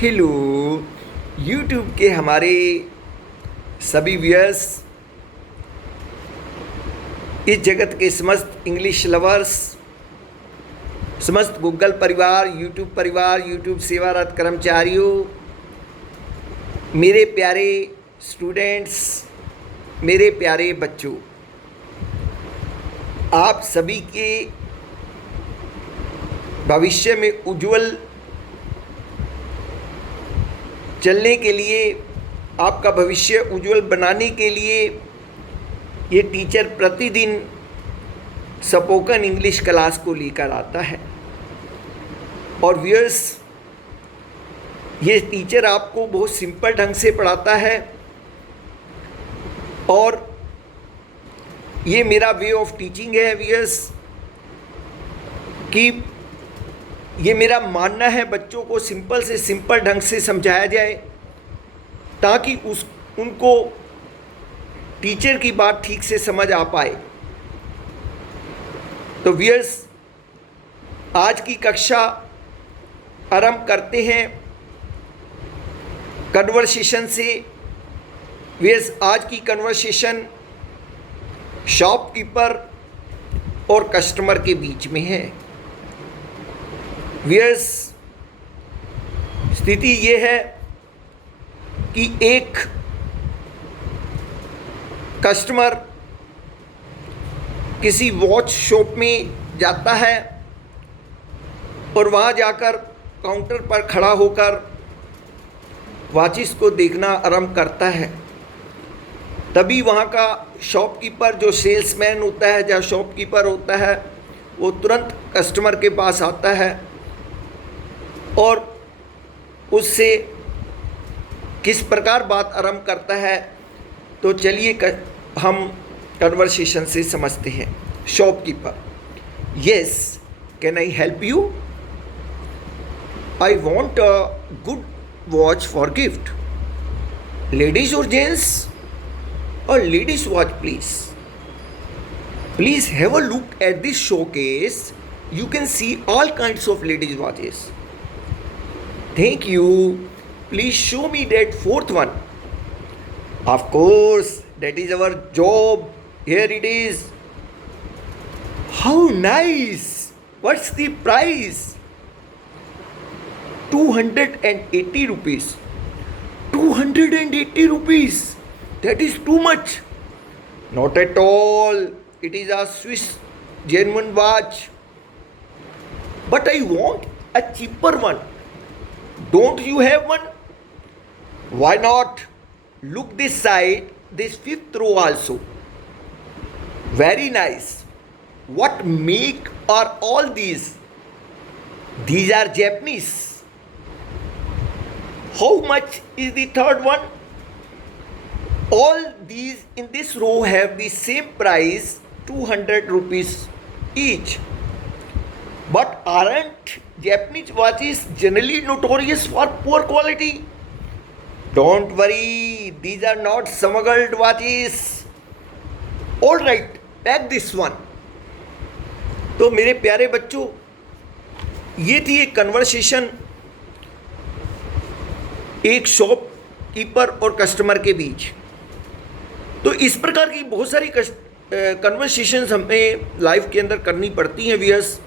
Hello YouTube के हमारे सभी व्यूअर्स, इस जगत के समस्त इंग्लिश लवर्स, समस्त गूगल परिवार, यूट्यूब सेवारत कर्मचारियों, मेरे प्यारे स्टूडेंट्स, मेरे प्यारे बच्चों, आप सभी के भविष्य में उज्जवल चलने के लिए, आपका भविष्य उज्जवल बनाने के लिए ये टीचर प्रतिदिन स्पोकन इंग्लिश क्लास को लेकर आता है। और व्यूअर्स, ये टीचर आपको बहुत सिंपल ढंग से पढ़ाता है और ये मेरा वे ऑफ टीचिंग है व्यूअर्स, कि ये मेरा मानना है बच्चों को सिंपल से सिंपल ढंग से समझाया जाए ताकि उनको टीचर की बात ठीक से समझ आ पाए। तो व्यूअर्स, आज की कक्षा आरंभ करते हैं कन्वर्सेशन से। व्यूअर्स, आज की कन्वर्सेशन शॉपकीपर और कस्टमर के बीच में है। व्यूअर्स, स्थिति ये है कि एक कस्टमर किसी वॉच शॉप में जाता है और वहाँ जाकर काउंटर पर खड़ा होकर वॉचेस को देखना आरंभ करता है। तभी वहाँ का शॉपकीपर, जो सेल्समैन होता है, जो शॉपकीपर होता है, वो तुरंत कस्टमर के पास आता है और उससे किस प्रकार बात आरंभ करता है। तो चलिए हम कन्वर्सेशन से समझते हैं। Shopkeeper: yes, can I help you? I want a good watch for gift. Ladies और जेंट्स? और ladies watch please. Please have a look at this showcase. You can see all kinds of ladies watches. Thank you. Please show me that fourth one. Of course, that is our job. Here it is. How nice. What's the price? 280 rupees. 280 rupees. That is too much. Not at all. It is a Swiss genuine watch. But I want a cheaper one. Don't you have one? Why not? Look this side, this fifth row also. Very nice. What make are all these? These are Japanese. How much is the third one? All these in this row have the same price, 200 rupees each. But aren't Japanese watches generally notorious for poor quality? Don't worry, these are not smuggled watches. All right, pack this one. तो मेरे प्यारे बच्चों, ये थी एक conversation एक shopkeeper और customer के बीच। तो इस प्रकार की बहुत सारी कन्वर्सेशंस हमें लाइफ के अंदर करनी पड़ती हैं व्यूअर्स,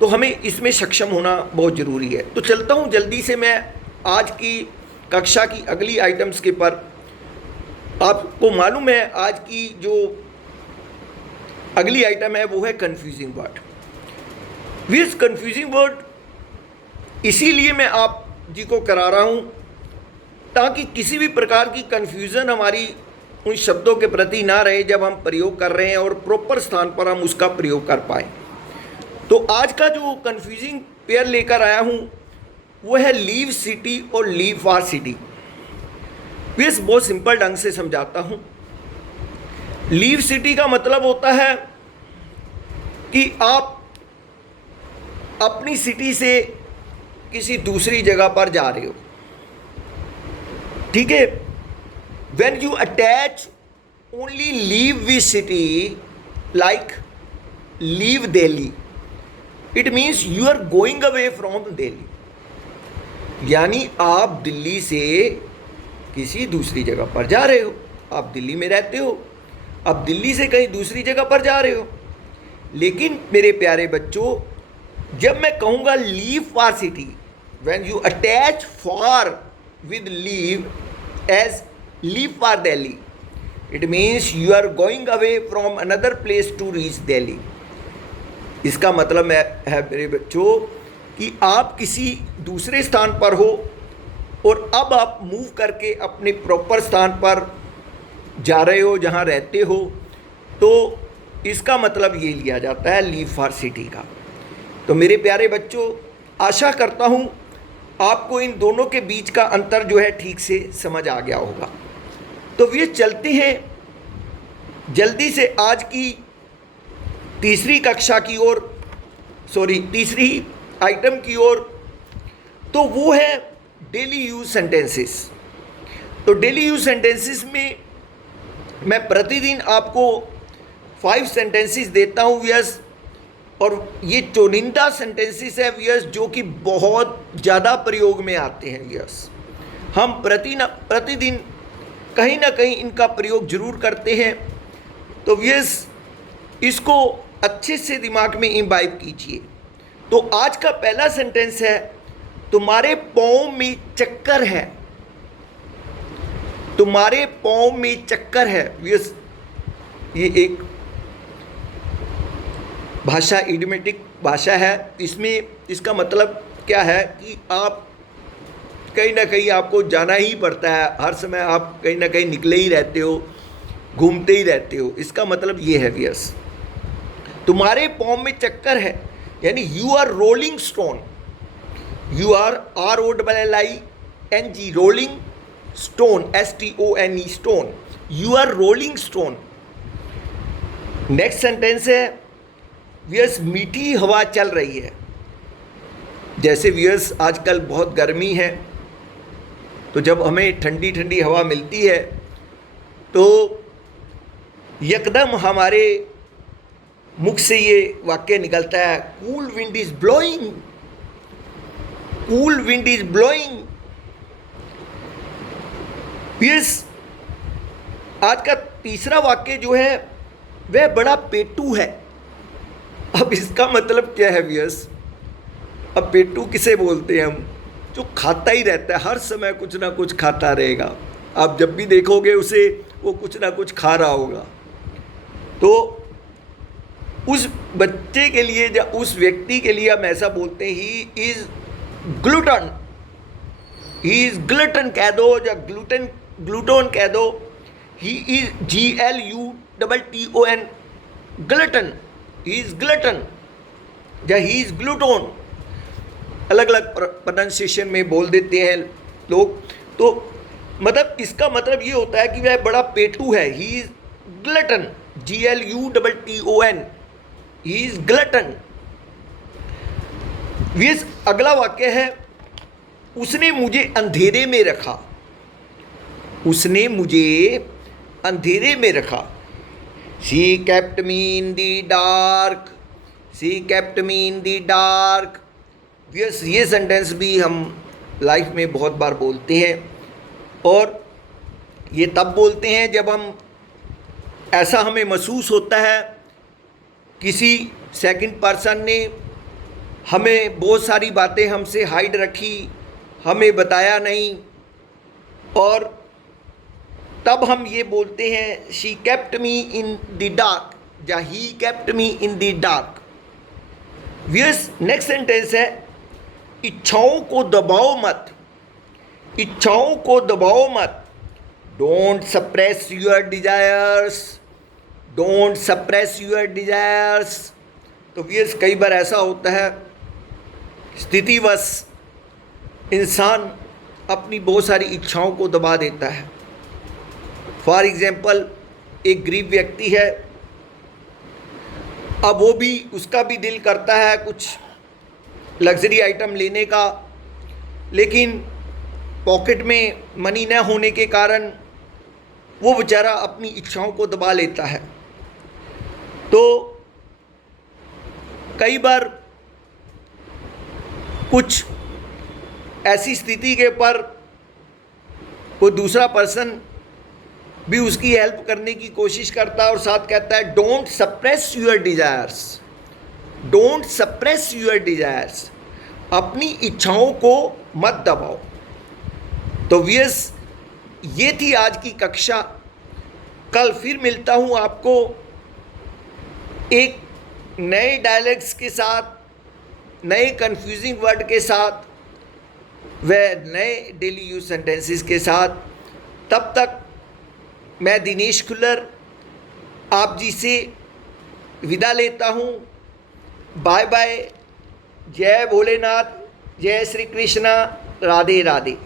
तो हमें इसमें सक्षम होना बहुत ज़रूरी है। तो चलता हूँ जल्दी से मैं आज की कक्षा की अगली आइटम्स के पर। आपको मालूम है आज की जो अगली आइटम है वो है confusing word. Viewers, confusing word इसीलिए मैं आप जी को करा रहा हूँ ताकि किसी भी प्रकार की कन्फ्यूज़न हमारी उन शब्दों के प्रति ना रहे जब हम प्रयोग कर रहे हैं, और प्रॉपर स्थान पर हम उसका प्रयोग कर पाए। तो आज का जो कंफ्यूजिंग पेयर लेकर आया हूँ वो है लीव सिटी और लीव फॉर सिटी। बस बहुत सिंपल ढंग से समझाता हूँ। लीव सिटी का मतलब होता है कि आप अपनी सिटी से किसी दूसरी जगह पर जा रहे हो, ठीक है। When you attach only leave with city, like leave Delhi, it means you are going away from Delhi. यानी आप दिल्ली से किसी दूसरी जगह पर जा रहे हो, आप दिल्ली में रहते हो, अब दिल्ली से कहीं दूसरी जगह पर जा रहे हो। लेकिन मेरे प्यारे बच्चों, जब मैं कहूँगा leave for city, when you attach for with leave as leave for Delhi, it means you are going away from another place to reach Delhi. इसका मतलब है मेरे बच्चों कि आप किसी दूसरे स्थान पर हो और अब आप मूव करके अपने प्रॉपर स्थान पर जा रहे हो जहाँ रहते हो, तो इसका मतलब ये लिया जाता है लीव फॉर सिटी का। तो मेरे प्यारे बच्चों, आशा करता हूँ आपको इन दोनों के बीच का अंतर जो है ठीक से समझ आ गया होगा। तो ये चलते हैं जल्दी से आज की तीसरी कक्षा की ओर, तीसरी आइटम की ओर। तो वो है डेली यूज सेंटेंसेस। तो डेली यूज सेंटेंसेस में मैं प्रतिदिन आपको 5 सेंटेंसेस देता हूँ व्यस, और ये चुनिंदा सेंटेंसेस है व्यस जो कि बहुत ज़्यादा प्रयोग में आते हैं व्यस। हम प्रतिदिन कहीं ना कहीं इनका प्रयोग जरूर करते हैं। तो व्यस इसको अच्छे से दिमाग में इम्बाइब कीजिए। तो आज का पहला सेंटेंस है, तुम्हारे पाँव में चक्कर है। तुम्हारे पाँव में चक्कर है। ये एक भाषा, इडियोमेटिक भाषा है। इसमें इसका मतलब क्या है कि आप कहीं ना कहीं आपको जाना ही पड़ता है, हर समय आप कहीं ना कहीं निकले ही रहते हो, घूमते ही रहते हो। इसका मतलब ये है व्यस, तुम्हारे पाँव में चक्कर है, यानी you are rolling stone. You are ROLLING, rolling stone, STONE, stone. You are rolling stone. Next sentence है, व्यस मीठी हवा चल रही है। जैसे व्यस आजकल बहुत गर्मी है, तो जब हमें ठंडी ठंडी हवा मिलती है तो एकदम हमारे मुख से ये वाक्य निकलता है, cool wind is blowing, cool wind is blowing. Yes, आज का तीसरा वाक्य जो है वह बड़ा पेटू है। अब इसका मतलब क्या है व्यस? अब पेटू किसे बोलते हैं हम? जो खाता ही रहता है, हर समय कुछ ना कुछ खाता रहेगा। आप जब भी देखोगे उसे, वो कुछ ना कुछ खा रहा होगा। तो उस बच्चे के लिए या उस व्यक्ति के लिए हम ऐसा बोलते हैं, he is gluten. He is gluten कह दो या ग्लूटोन कह दो। He is GLUTTON, gluten. He is gluten या ही इज ग्लूटोन, अलग अलग प्रोनाउंसिएशन में बोल देते हैं लोग। तो मतलब इसका मतलब ये होता है कि वह बड़ा पेटू है। He is glutton, GLUTTON, he is glutton. अगला वाक्य है, उसने मुझे अंधेरे में रखा। उसने मुझे अंधेरे में रखा। She kept me in the dark. She kept me in the dark. ये सेंटेंस भी हम लाइफ में बहुत बार बोलते हैं, और ये तब बोलते हैं जब हम ऐसा हमें महसूस होता है किसी सेकंड पर्सन ने हमें बहुत सारी बातें हमसे हाइड रखी, हमें बताया नहीं, और तब हम ये बोलते हैं she kept me in the dark या he kept me in the dark. Next sentence है, इच्छाओं को दबाओ मत। इच्छाओं को दबाओ मत। Don't suppress your desires. Don't suppress your desires. तो कई बार ऐसा होता है, स्थितिवश इंसान अपनी बहुत सारी इच्छाओं को दबा देता है। फॉर एग्जाम्पल, एक गरीब व्यक्ति है, अब वो भी, उसका भी दिल करता है कुछ लग्जरी आइटम लेने का, लेकिन पॉकेट में मनी न होने के कारण वो बेचारा अपनी इच्छाओं को दबा लेता है। तो कई बार कुछ ऐसी स्थिति के पर कोई दूसरा पर्सन भी उसकी हेल्प करने की कोशिश करता है और साथ कहता है don't suppress your desires, don't suppress your desires, अपनी इच्छाओं को मत दबाओ। तो व्यूअर्स, ये थी आज की कक्षा। कल फिर मिलता हूँ आपको एक नए डायलॉग्स के साथ, नए कंफ्यूजिंग वर्ड के साथ व नए डेली यूज सेंटेंसेस के साथ। तब तक मैं दिनेश खुल्लर आप जी से विदा लेता हूँ। Bye bye. जय भोलेनाथ, जय श्री कृष्णा, राधे राधे।